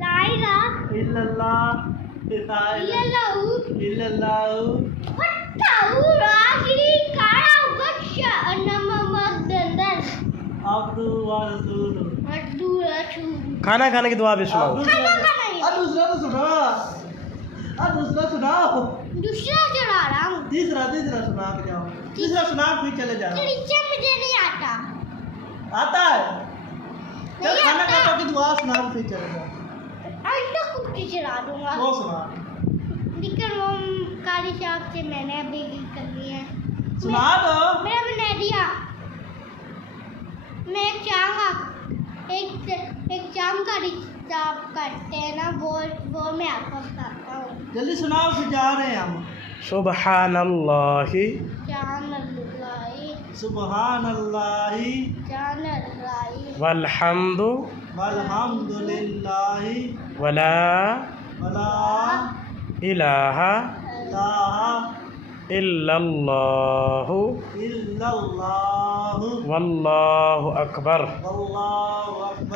ला इलाहा इल्लल्लाहु वत्ताहु राशिरी कारा बख्शा अनममदन अब्दु व रसूल। अब्दु रसूल। खाना खाने की दुआ भी सुनाओ। खाना खाना है। दूसरा तो सुनाओ। दूसरा सुनाओ। दूसरा चला रहा हूँ। तीसरा सुना के जाओ। तीसरा सुना फिर चले जाओ। तीसरा मुझे नहीं आता। आता है। चल खाना खाता की दुआ सुना फिर चले जाओ। अंडा कुछ चला दूंगा। वो सुना। लेकिन वो काली चाप से मैंने अभी करनी है। सुना दो। मेरा बना दिया। मैं एक चाम का रिचाप करते हैं ना वो मैं आपको बताता हूँ। जल्दी सुनाओ फिर जा रहे हैं हम। सुबहानल्लाहि सुबहानल्लाहि वल्हम्दु वल्हम्दुलिल्लाहि वला वला इलाहा इलाहा इल्लल्लाहु इल्लल्लाहु वल्लाहु अकबर। वल्लाहु अकबर।